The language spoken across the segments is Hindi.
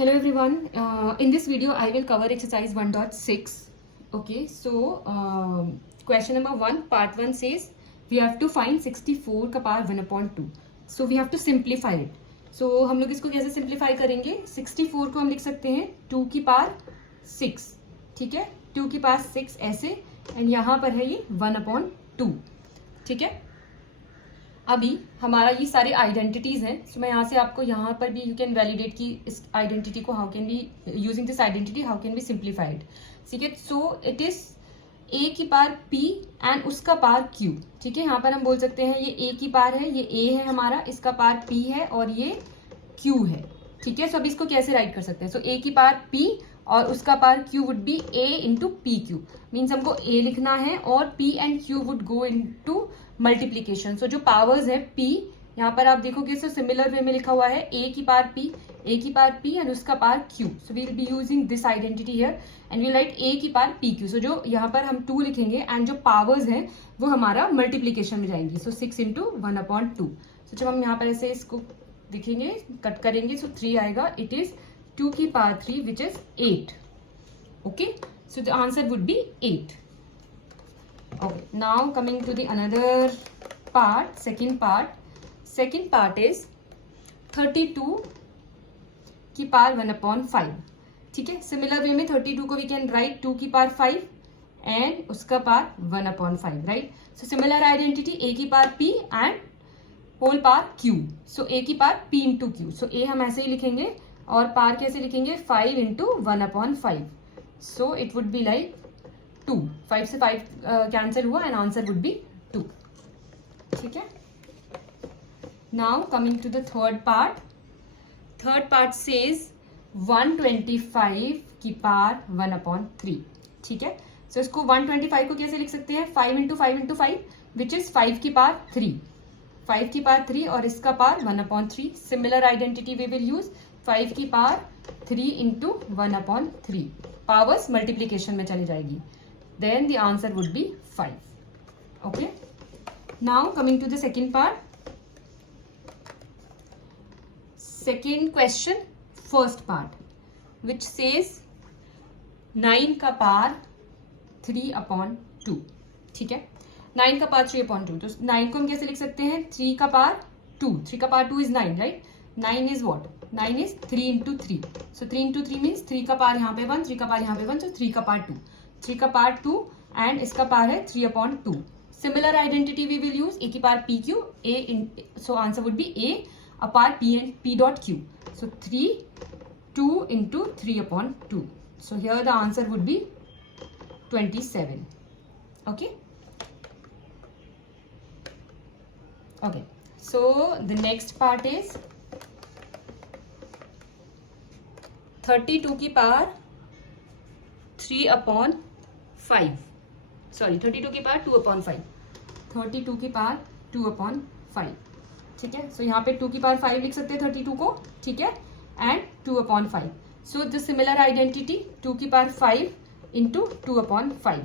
Hello everyone. In this video, I will cover exercise 1.6. Okay, so question number 1, part 1 says we have to find 64 का power 1/2. So we have to simplify it. So हम लोग इसको कैसे simplify करेंगे? 64 को हम लिख सकते हैं 2 की पावर 6. ठीक है, 2 की पावर 6 ऐसे, एंड यहाँ पर है ये 1/2. ठीक है, अभी हमारा ये सारे आइडेंटिटीज हैं. सो मैं यहाँ से आपको यहाँ पर भी यू कैन वैलिडेट की इस आइडेंटिटी को how can be using this identity how can be simplified. ठीक है, सो इट इज ए की पावर पी एंड उसका पावर क्यू. ठीक है, यहाँ पर हम बोल सकते हैं ये ए की पावर है, ये ए है हमारा, इसका पावर पी है और ये क्यू है. ठीक है, सो अब इसको कैसे राइट कर सकते हैं? सो ए की पावर पी और उसका power Q would be A into P Q. Means हमको ए लिखना है और P and Q would go into multiplication. So जो पावर्स है पी, यहाँ पर आप देखोगे सो सिमिलर वे में लिखा हुआ है ए की पावर पी एंड उसका power Q. So we will be using this identity here and we write A की पावर पी क्यू. सो जो यहाँ पर हम 2 लिखेंगे एंड जो पावर्स हैं वो हमारा मल्टीप्लीकेशन में जाएंगी. सो 6 इंटू 1/2. सो जब हम यहाँ पर ऐसे इसको लिखेंगे, कट करेंगे, सो 3 आएगा. इट इज 2 की power 3 which is 8. Okay, so the answer would be 8. Okay, now coming to the another part, second part is 32 की पावर 1/5. ठीक है, सिमिलर वे में 32 को वी कैन राइट 2 की पावर 5 एंड उसका power 1/5. Right, so similar identity A की power P and whole power Q. So A की power P into Q. So A हम ऐसे ही लिखेंगे और पावर कैसे लिखेंगे? 5 into 1/5. So it would be like 2. 5 से 5 कैंसिल हुआ एंड आंसर वुड बी 2. ठीक है, now coming to the third part says 125 की पावर 1/3. ठीक है, सो इसको 125 को कैसे लिख सकते हैं? 5 इंटू 5 इंटू 5 विच इज 5 की पावर 3. 5 की पावर 3 और इसका power 1/3. Similar identity we will use 5 की पावर 3 इंटू 1/3. पावर्स मल्टीप्लीकेशन में चली जाएगी. Then the answer would be 5. Okay, now coming to the second question, first part, which says 9 का पावर 3/2. ठीक है, 9 का पावर 3/2. तो 9 को हम कैसे लिख सकते हैं? 3 का पावर 2. 3 का power 2 is 9, right? 9 is what? 9 is 3 into 3. So 3 into 3 means 3 का पावर यहाँ पे 1, 3 का पावर यहाँ पे 1, so 3 का पावर 2. 3 का पावर 2 एंड इसका पावर है 3/2. Similar identity we will use A की power P Q. So answer would be A अपार P and P dot Q. So 2 into 3/2. So here the answer would be 27. Okay, okay, so the next part is 32 की पावर 3/5. सॉरी, 32 की पावर 2/5. 32 की पावर 2/5. ठीक है, सो यहाँ पे 2 की पावर 5 लिख सकते हैं 32 को. ठीक है, and 2/5. So the similar identity 2 की पावर 5 इंटू 2/5.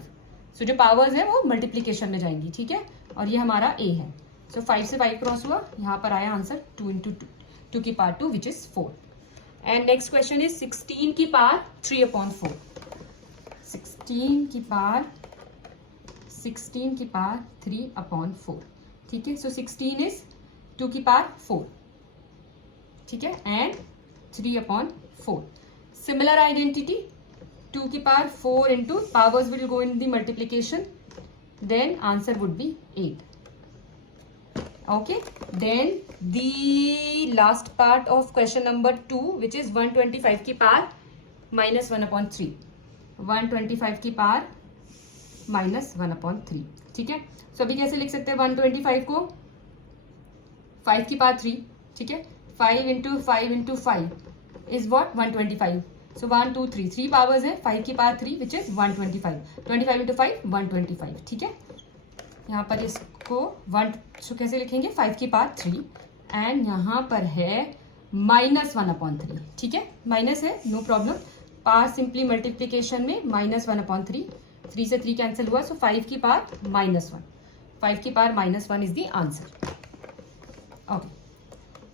सो जो पावर्स है वो मल्टीप्लीकेशन में जाएंगी. ठीक है, और ये हमारा ए है. सो 5 से 5 क्रॉस हुआ, यहाँ पर आया आंसर 2 इंटू 2 की power 2 which is 4. And next question is 16 की पावर 3/4. 16 की पावर 3/4. ठीक है, सो 16 इज 2 की पावर 4. ठीक है, एंड 3/4. सिमिलर आइडेंटिटी 2 की power 4 into powers will go in the multiplication. Then answer would be 8. Okay, then the last part of question number 2 which is 125 की पावर -1/3. 125 की पावर -1/3. ठीक है, सो अभी कैसे लिख सकते हैं 125 को? 5 की पावर 3. ठीक है, 5 into 5 into 5 is what? 125. So 1 2 3 3 powers है. 5 की पावर 3 विच इज 125. 25 इंटू 5 125. ठीक है, यहाँ पर इसको 1 सो कैसे लिखेंगे? 5 की पावर 3 एंड यहाँ पर है -1/3. ठीक है, माइनस है, no problem. Power simply multiplication में -1/3. 3 से 3 कैंसिल हुआ, सो 5 की पावर -1. 5 की power -1 is the answer. Okay,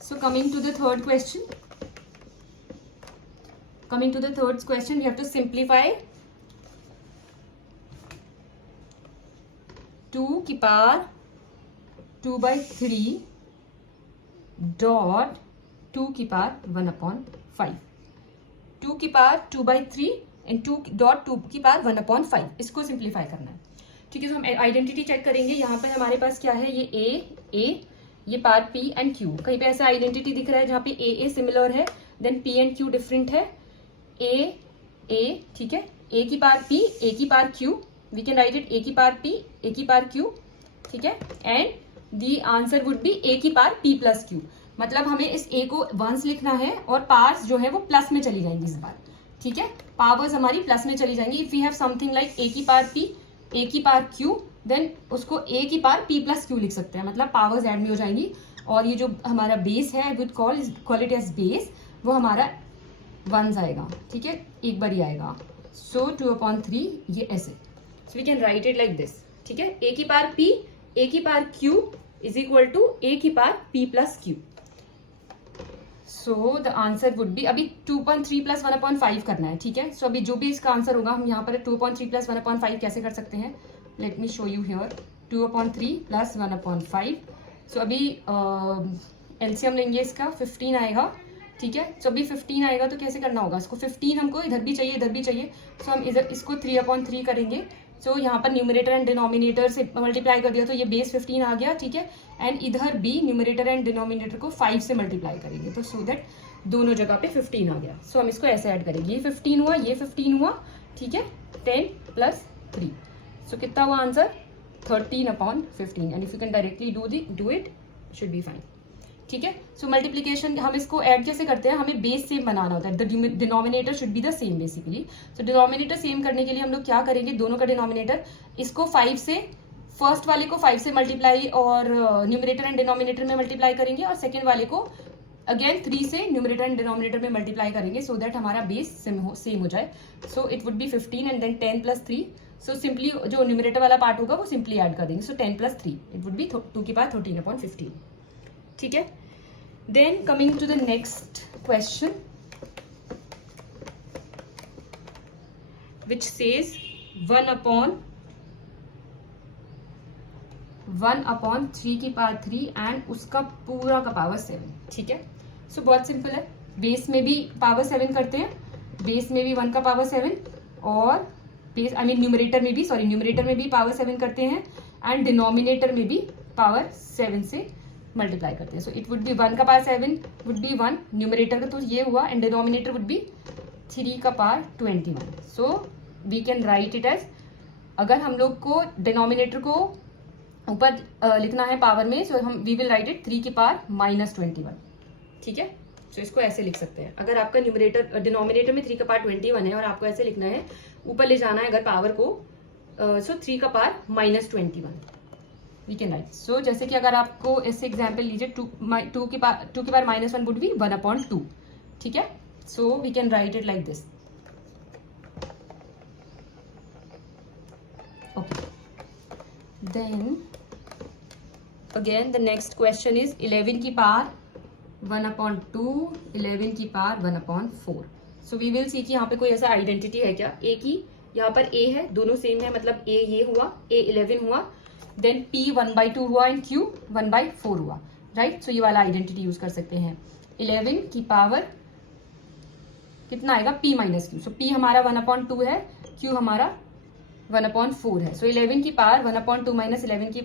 so coming to the third question. Coming to the third question, we have to simplify 2 की पावर 2/3 डॉट 2 की पावर 1/5. 2 की पावर 2/3 एंड 2 डॉट 2 की पावर 1/5. इसको सिंप्लीफाई करना है. ठीक है, तो हम आइडेंटिटी चेक करेंगे. यहाँ पर हमारे पास क्या है, ये ए, ये पार्ट पी एंड क्यू. कहीं पे ऐसा आइडेंटिटी दिख रहा है जहाँ पे ए सिमिलर है, then P and Q different है. ए, ठीक है, ए की पावर पी, ए की power Q. We can write it A की पावर पी, ए की पावर क्यू. ठीक है, and the answer would be A की पावर पी प्लस क्यू. मतलब हमें इस ए को वंस लिखना है और पावर्स जो है वो प्लस में चली जाएंगी इस बार. ठीक है, पावर्स हमारी प्लस में चली जाएंगी. If we have something like A की पावर पी, ए की पावर क्यू, देन उसको ए की पावर पी प्लस क्यू लिख सकते हैं. मतलब पावर्स ऐड में हो जाएंगी और ये जो हमारा बेस है, we'd call it as base, वो हमारा वंस आएगा. ठीक है, एक बार ही आएगा. सो 2/3 ये ऐसे. So we can write it like this. ठीक है, ए की पावर पी, ए की power Q is equal to A की power P plus Q. So the answer would be, अभी 2/3 प्लस 1/5 करना है. ठीक है, सो अभी जो भी इसका आंसर होगा, हम यहाँ पर 2/3 प्लस 1/5 कैसे कर सकते हैं. Let me show you here. 2/3 plus 1/5. सो अभी एलसीएम लेंगे इसका, 15 आएगा. ठीक है, सो अभी 15 आएगा तो कैसे करना होगा इसको. 15 हमको इधर भी चाहिए, इधर भी चाहिए. सो हम इधर इसको 3/3 करेंगे. सो यहाँ पर न्यूमरेटर एंड डिनोमिनेटर से मल्टीप्लाई कर दिया तो ये बेस 15 आ गया. ठीक है, एंड इधर भी न्यूमरेटर एंड डिनोमिनेटर को 5 से मल्टीप्लाई करेंगे तो सो दैट दोनों जगह पे 15 आ गया. सो हम इसको ऐसे ऐड करेंगे. ये 15 हुआ, ये 15 हुआ. ठीक है, 10 प्लस 3. सो कितना हुआ answer, 13/15. And if you can directly do it should be fine. ठीक है, सो मल्टीप्लीकेशन हम इसको ऐड कैसे करते हैं, हमें बेस सेम बनाना होता है. The denominator should be the same basically. So denominator same करने के लिए हम लोग क्या करेंगे, दोनों का डिनोमिनेटर इसको 5 से, फर्स्ट वाले को 5 से मल्टीप्लाई और न्यूमरेटर एंड डिनोमिनेटर में मल्टीप्लाई करेंगे, और सेकेंड वाले को अगेन 3 से न्यूमरेटर एंड डिनोमिनेटर में मल्टीप्लाई करेंगे सो दैट हमारा बेस सेम हो जाए. So it would be 15 and then 10 plus 3. So simply जो न्यूमरेटर वाला पार्ट होगा वो सिंपली ऐड कर देंगे. So 10 plus 3 it would be 2 की पावर 13/15. ठीक है, then coming to the next question which says 1/3 की पावर 3 एंड उसका पूरा का पावर 7. ठीक है, सो बहुत सिंपल है. बेस में भी पावर 7 करते हैं, बेस में भी 1 का पावर 7, और बेस न्यूमरेटर में भी पावर 7 करते हैं, एंड डिनोमिनेटर में भी पावर 7 से मल्टीप्लाई करते हैं. सो इट वुड बी 1 का पावर 7 वुड बी 1, न्यूमरेटर का तो ये हुआ, एंड डिनोमिनेटर वुड बी 3 का power 21. So we can write it as, अगर हम लोग को डिनोमिनेटर को ऊपर लिखना है पावर में, सो हम वी विल राइट इट 3 की पावर -21. ठीक है, सो इसको ऐसे लिख सकते हैं. अगर आपका न्यूमरेटर डिनोमिनेटर में 3 का पावर 21 है और आपको ऐसे लिखना है, ऊपर ले जाना है अगर पावर को, सो 3 का पावर -21 वी कैन राइट. सो जैसे कि अगर आपको ऐसे एग्जाम्पल लीजिए, 2 की पावर -1 वुड बी 1/2. ठीक है, so we can write it like this. Okay, then again the next question is 11 की पावर 1/2, 11 की power 1/4. So we will see कि यहाँ पे कोई ऐसा आइडेंटिटी है क्या. ए की यहाँ पर ए है, दोनों सेम है, मतलब ए ये हुआ, ए 11 हुआ, देन P 1/2 हुआ एंड Q 1/4 हुआ. राइट, सो ये वाला आइडेंटिटी यूज कर सकते हैं. 11 की पावर कितना आएगा, P माइनस Q. सो P हमारा 1/2 है, Q हमारा 1/4 है. सो 11 की पावर 1/2 माइनस 11 की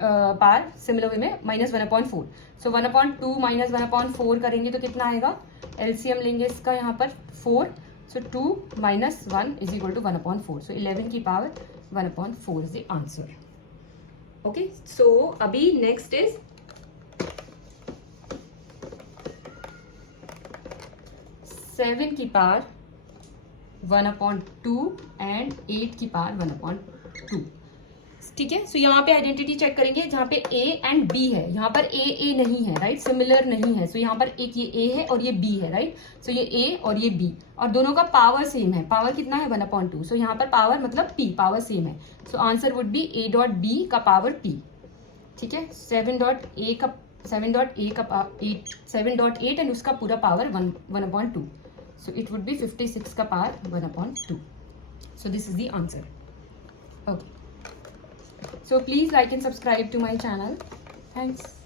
पावर सिमिलर वे में -1/4. सो 1/2 माइनस 1/4 करेंगे तो कितना आएगा, एलसीएम लेंगे इसका यहाँ पर 4. So 2 minus 1 is equal to 1/4. So 11 की power 1/4 is the answer. Okay, so अभी नेक्स्ट इज 7 की पावर 1/2 एंड 8 की पावर 1/2. ठीक है, सो यहाँ पे आइडेंटिटी चेक करेंगे, जहाँ पे A एंड B है, यहाँ पर A नहीं है, राइट, सिमिलर नहीं है. सो यहाँ पर एक ये A है और ये B है, राइट. सो ये A और ये B, और दोनों का पावर सेम है. पावर कितना है, 1/2. सो यहाँ पर पावर मतलब P, पावर सेम है. सो आंसर वुड बी A.B का पावर P. ठीक है, 7.8 एंड उसका पूरा power 1/2. So it would be 56 ka power 1/2. So this is the answer. Okay. So please like and subscribe to my channel. Thanks.